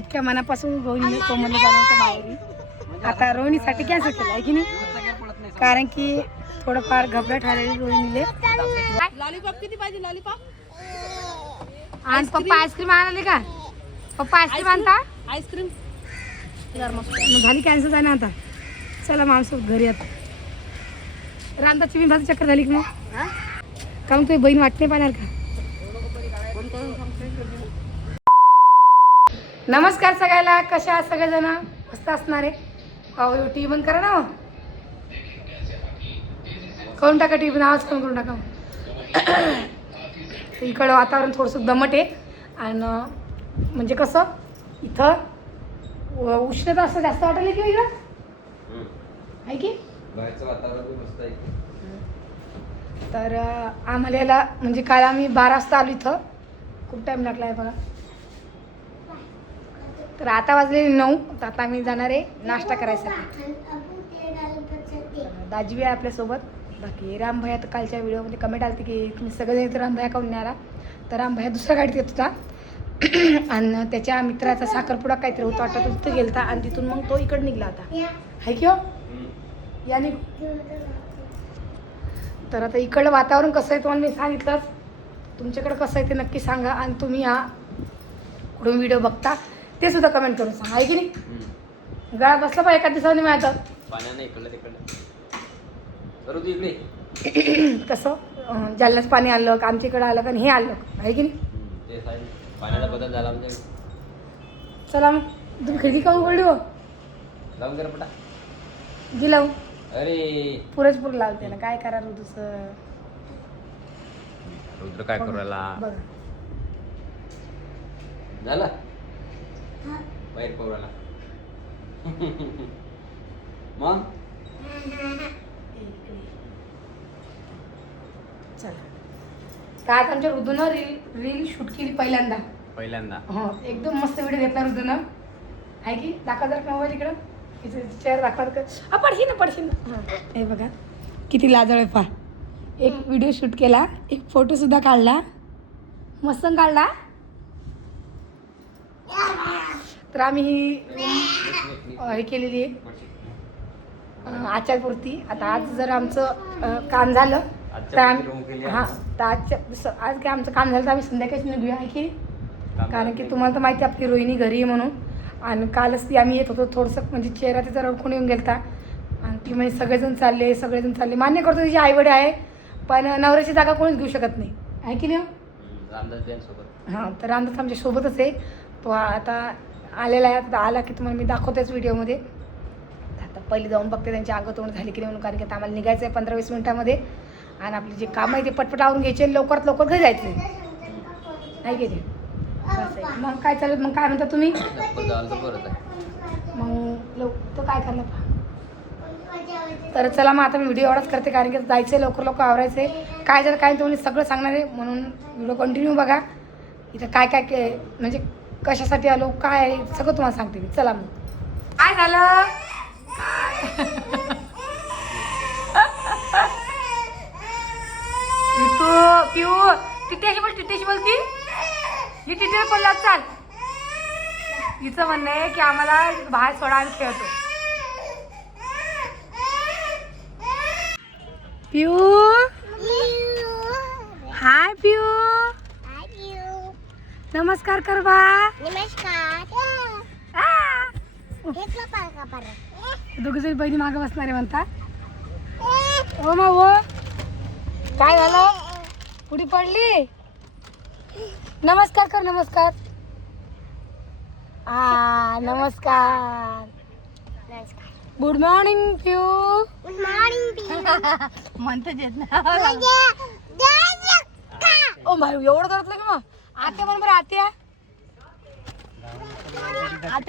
इतक्या मनापासून रोहिणीने कोमलला जाणार होतं माहेरी. आता रोहिणीसाठी कॅन्सल केलं आहे की नाही, कारण की थोडंफार घबराट झालेली रोहिणीले. लॉलीपॉप किती पाहिजे लॉलीपॉप? आणि पप्पा आईस्क्रीम आणाले का? पप्पा आईस्क्रीम आणता? आईस्क्रीम झाली कॅन्सल आहे ना आता. चला माणसं घरी आता. रांदाची बिंदाची चक्कर झाली की मग का मग तुझी बहीण वाटते पाहणार का? नमस्कार सगळ्याला, कशा आहात सगळेजण? मस्त असणार आहे. अहो टी व्ही बंद करा ना. करून टाका टी व्ही, आवाज कमी करून टाका. इकडं वातावरण थोडंसं दमट आहे आणि म्हणजे कसं इथं उष्णता असं जास्त वाटलं की इकडं आहे की बाहेरचं वातावरण मस्त आहे. तर आम्हाला याला म्हणजे काल आम्ही 12 वाजता आलो इथं. खूप टाईम लागला आहे बघा. तर आता वाजले 9. तर आता आम्ही जाणार आहे नाश्ता करायसाठी. दाजी आहे आपल्यासोबत. बाकी रामभैया तर कालच्या व्हिडिओमध्ये कमेंट आली की तुम्ही सगळे तर रामभैया काऊन नाही आला. तर रामभैया दुसऱ्या गाडीत येत होता आणि त्याच्या मित्राचा साखरपुडा काहीतरी होता वाटतं, तो तिथं गेलता आणि तिथून मग तो इकडे निघला आता आहे की हो याने. तर आता इकडलं वातावरण कसं आहे तुम्हाला मी सांगितलंच. तुमच्याकडे कसं आहे ते नक्की सांगा आणि तुम्ही हा कुठून व्हिडिओ बघता ते सुद्धा कमेंट करून सांगा आहे की नाही. गळा बसला पाहिजे एका दिवसाने मिळतं पाण्याने इकडलं तिकडलं करू दे इकडे. कसं जालन्यात पाणी आलं का आमच्या इकडं आलं का हे आलं आहे की नाही. ते साईड पाण्याचा बदल झाला म्हणजे चला मग तुम्ही खिडकी काऊन उघडली हो? लावून जरा पटा. जी लावून अरे पुरेच लावते ना, काय करा ऋतूच रुद्र काय करू राहिला बघा. झालं बाहेर पाहू राहिला मग चला काय आमच्या ऋतूनं रील शूट केली पहिल्यांदा. हो एकदम मस्त व्हिडिओ घेतला ऋतूनं आहे की. दाखवा जर का मोबाईल इकडं चेअर दाखवा का पडशी ना. हे बघा किती लाजळ आहे पहा. एक व्हिडिओ शूट केला, एक फोटो सुद्धा काढला, मस्त काढला. तर आम्ही हे केलेली आहे आचारपुरती. आता आज जर आमचं काम झालं तर आम्ही हां तर आज काय आमचं काम झालं तर आम्ही संध्याकाळीच निघूया आहे की. कारण की तुम्हाला तर माहिती आपली रोहिणी घरी आहे म्हणून. आणि कालच ती आम्ही येत होतो थोडंसं म्हणजे चेहरा तिचा रडखून येऊन गेलता आणि ती म्हणजे सगळेजण चालले. मान्य करतो तिची आईवडे आहे पण नवऱ्याची जागा कोणीच घेऊ शकत नाही आहे की नाही. हां तर रामदास आमच्या सोबतच आहे. तो आता आलेला आहे. आता आला की तुम्हाला मी दाखवतेच व्हिडिओमध्ये. आता पहिले जाऊन बघते त्यांची आगतोंड झाली की नाही म्हणून, कारण की आता आम्हाला निघायचं आहे 15-20 मिनिटामध्ये आणि आपली जे कामं आहे ते पटपट आवरून घ्यायचे आणि लवकरात लवकर घरी जायचं आहे की नाही. मग काय चालू मग काय म्हणता तुम्ही मग तो काय करणार. तर चला मग आता मी व्हिडिओ एवढाच करते कारण की जायचं आहे लवकर आवरायचं आहे. काय झालं काय तुम्ही सगळं सांगणार आहे म्हणून व्हिडिओ कंटिन्यू बघा. इथं काय काय म्हणजे कशासाठी आलो काय आहे सगळं तुम्हाला सांगते मी. चला मग काय झालं पिऊ टिट्याशी बोलती ही टिट्यावर पडला. चाल हिचं म्हणणं आहे की आम्हाला बाहेर सोडा आणि खेळतो. पिऊ हाय पिऊ नमस्कार कर बा. दोघी जणी बहिणी मागं बसणार आहे म्हणता. हो मग हो काय झालं कुठे पडली. नमस्कार कर नमस्कार. नमस्कार. गुड मॉर्निंग पिऊ. गुड मॉर्निंग म्हणतात येत ना. ओ भाई एवढं करतलं की मग आत्या म्हण बरं आत्या.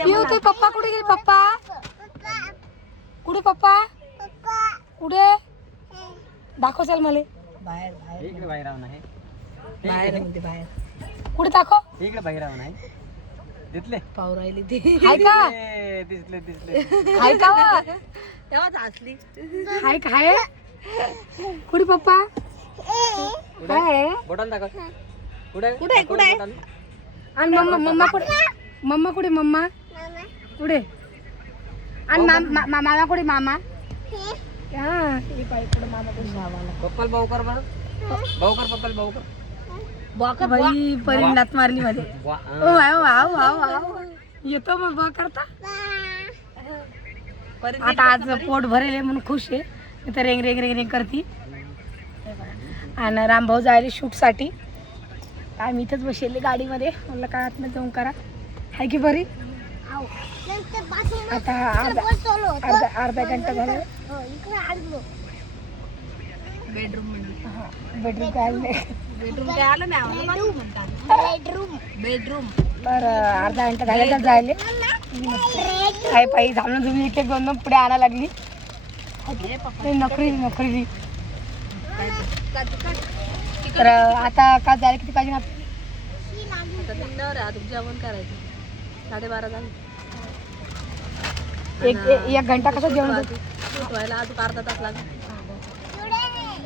पिऊ तू पप्पा कुठे गेले. पप्पा कुठे. पप्पा कुठे दाखव चल मला. बाहेर कुठे दाखव. इकडे बाहेर आहे दिसले पाव राहिली ते हाय का. दिसले हाय का तेव्हाच हसली. हाय काय कुठे पप्पा काय बोटाल दाखव. कुठे कुठे आणि मम्मा कुठे मम्मा कुठे मम्मा कुठे आणि मामा कुठे मामा हा हे पाय कुठे मामा कुठे जावाला पप्पाला भाऊ कर बरं भाऊ कर पप्पाला भाऊ कर बाई परिंदात मारली मध्ये ओ आव आव आव आव येतो मग बघ करता आता आज पोट भरेल आहे म्हणून खुश आहे नाही तर रेंग रेंग रेंग रेंग करती आणि रामभाऊ जायले शूटसाठी आम्ही इथंच बसले गाडीमध्ये म्हणलं काय आतमध्ये जाऊन करा हाय की बरी आता अर्धा घंटा झाला बेडरूम बेडरूम काय आले बेडरूम काय आलं नाही बेडरूम तर अर्धा घंटा झाला तर जायले काय पायी झालं तुम्ही एक एक दोन दोन पुढे आणा लागली नोकरी नोकरी तर आता का जायला किती पाहिजे आता डिनर आहे, आता जेवण करायचं 12:30 झाले एक घंटा कसं जेवण होतं? व्हायला अजून अर्धा तास लागेल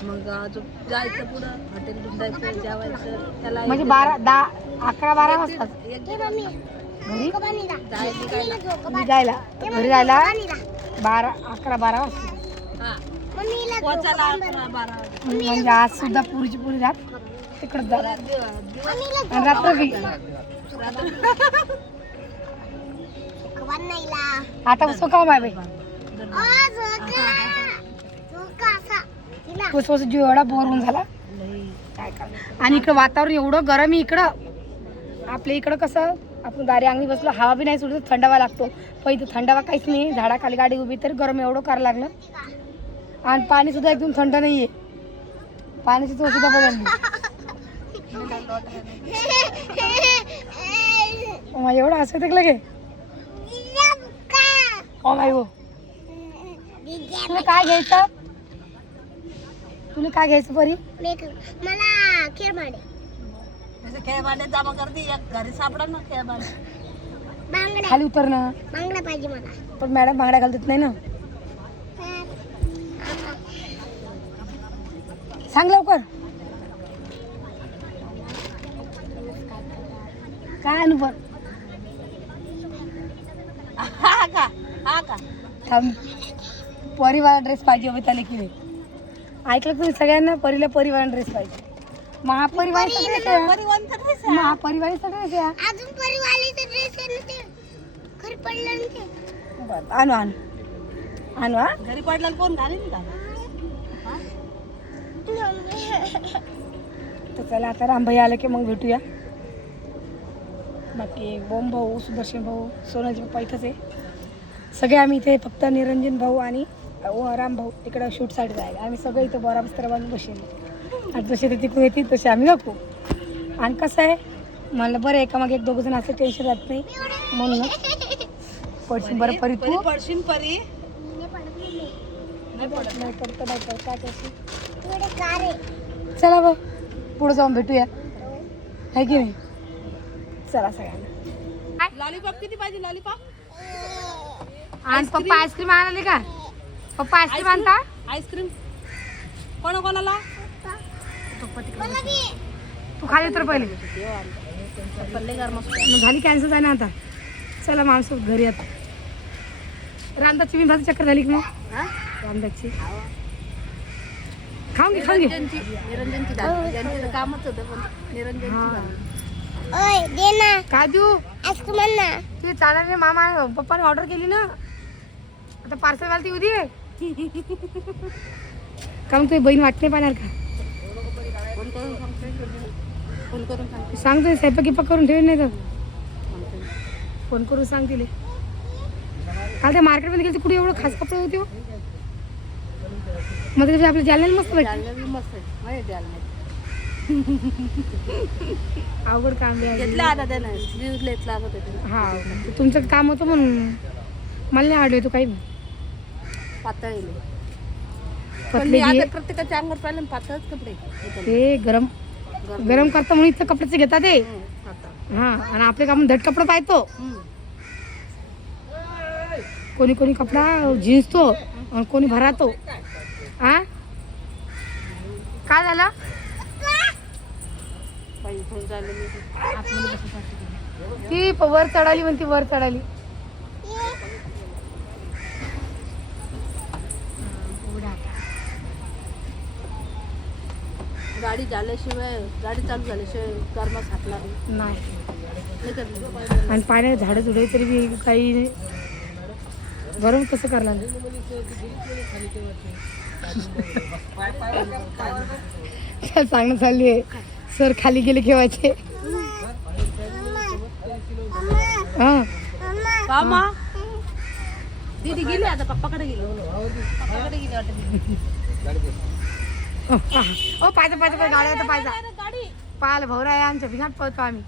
मग अजून जायचं पुढं हॉटेल ढुंढायचं जेवायचं त्याला म्हणजे 11 12 वाजतात घरी जायला घरी जायला 11 12 वाजतात हा पोचायला 11-12 म्हणजे आज सुद्धा पुरीची पुरी जात तिकडच जाणार आणि रात्र बी आता उसो का बाय बाई उसो जीव एवढा बोर होऊन झाला आणि इकडं वातावरण एवढं गरम आहे इकडं आपल्या इकडं कसं आपण दारी अंगणी बसलो हवा बी नाही सुटत थंडावा लागतो पण इथं थंडावा काहीच नाही झाडाखाली गाडी उभी तरी गरम एवढं करायला लागलं आणि पाणी सुद्धा एकदम थंड नाहीये पाण्याची चव सुद्धा बदलली एवढं हसत लगे ओ माय गो तुला काय घ्यायचं परी मला खेळबाडे खेळबांड्यात जमा करते एक घरी सापडा ना खेळबांडे बांगड्या खाली उतर ना बांगड्या पाहिजे मला पण मॅडम बांगड्या घालतात नाही ना सांग लवकर काय अनुभव हा का थांब परिवार ड्रेस पाहिजे होते त्याला की नाही ऐकलं तुम्ही सगळ्यांना परीला परिवार ड्रेस पाहिजे महापरिवार महापरिवार सगळेच या अजून परिवारीचा ड्रेस आहे ना ते घरी पडलं ना ते बरं, आणू हा घरी पडला कोण घालीन का तर चला आता रामभाई आलं की मग भेटूया बाकी बोम भाऊ सुदर्शन भाऊ सोनाजी पप्पा इथंच आहे सगळे आम्ही इथे फक्त निरंजन भाऊ आणि राम भाऊ इकडं शूटसाठी जायला आम्ही सगळे इथं बोरा बिस्तर बांधून बसले आणि जसे ते तिकडून येतील तसे आम्ही नको आणि कसं आहे मला बरं एका मग एक दोघं जण असं टेन्शन राहत नाही म्हणूनच पडशील बरं परी तू पडशील परी नाही पडतं काय करशील थोडे कारे चला बघ पुढे जाऊन भेटूया आहे की नाही चला सगळ्यांना लॉलीपॉप किती पाहिजे लॉलीपॉप आणि पप्पा आईस्क्रीम आणाले का पप्पा आईस्क्रीम आणता आईस्क्रीम कोणाला तू खाली उतर पहिले पल्ले गरम मग झाली कॅन्सल आहे ना आता चला माणसं घरी आता रामदासची बिनधाची चक्कर झाली की मग रामदासची खाऊन घे निरंजनची त्यांचं कामच होतं पण निरंजनची ओय दे ना काय देऊ आईस्क्रीम आण ना ते चालेल रे मामा पप्पाने ऑर्डर केली ना आता पार्सल वाला ती उदी का मग तुझी बहीण वाट नाही पाहणार का फोन करून सांगते सांगतो स्वयंपाक गिपाक करून ठेवेल नाही तर फोन करून सांग तिले काल त्या मार्केटमध्ये गेली कुठे एवढं खास कपडे होते हो मग त्याच्या आपल्या जालन्याला मस्त भेटले जालना मस्त आहे जालना अवघड काम आहे घेतलं आता त्यानं स्लीव्हलेस लागत होते हा तुमचं काम होतं म्हणून मला नाही आवडलं तू काही पातळीले पतले आता घे प्रत्येकाच्या अंगावर पाहिलं पातळच कपडे ते गरम गरम करता म्हणून इथं कपड्याचे घेतात ते आता हा आणि आपले काम धड कपडा पाहतो कोणी कोणी कपडा झिजतो आणि कोणी भरातो हा काय झालं फोन झालं मी आतमध्ये बसून ती वर चढाली म्हणती, वर चढाली. गाडी झाल्याशिवाय, गाडी चालू झाल्याशिवाय कर्मास हातला नाही. नाही करत. आणि पाण्यात झाडं झुडे तरी बी काही नाही. बरोबर कसं करणार. सांगणं चालली आहे सर खाली गेले केव्हाचे. हा मामा दीदी गेली आता, पप्पाकडे गेली. पप्पाकडे गेली वाटत. ओ पाहिजे पाहिजे गाड्या तर पाहिजे. गाडी पाहायला भाऊ आहे आमच्या भिनात पळतो आम्ही.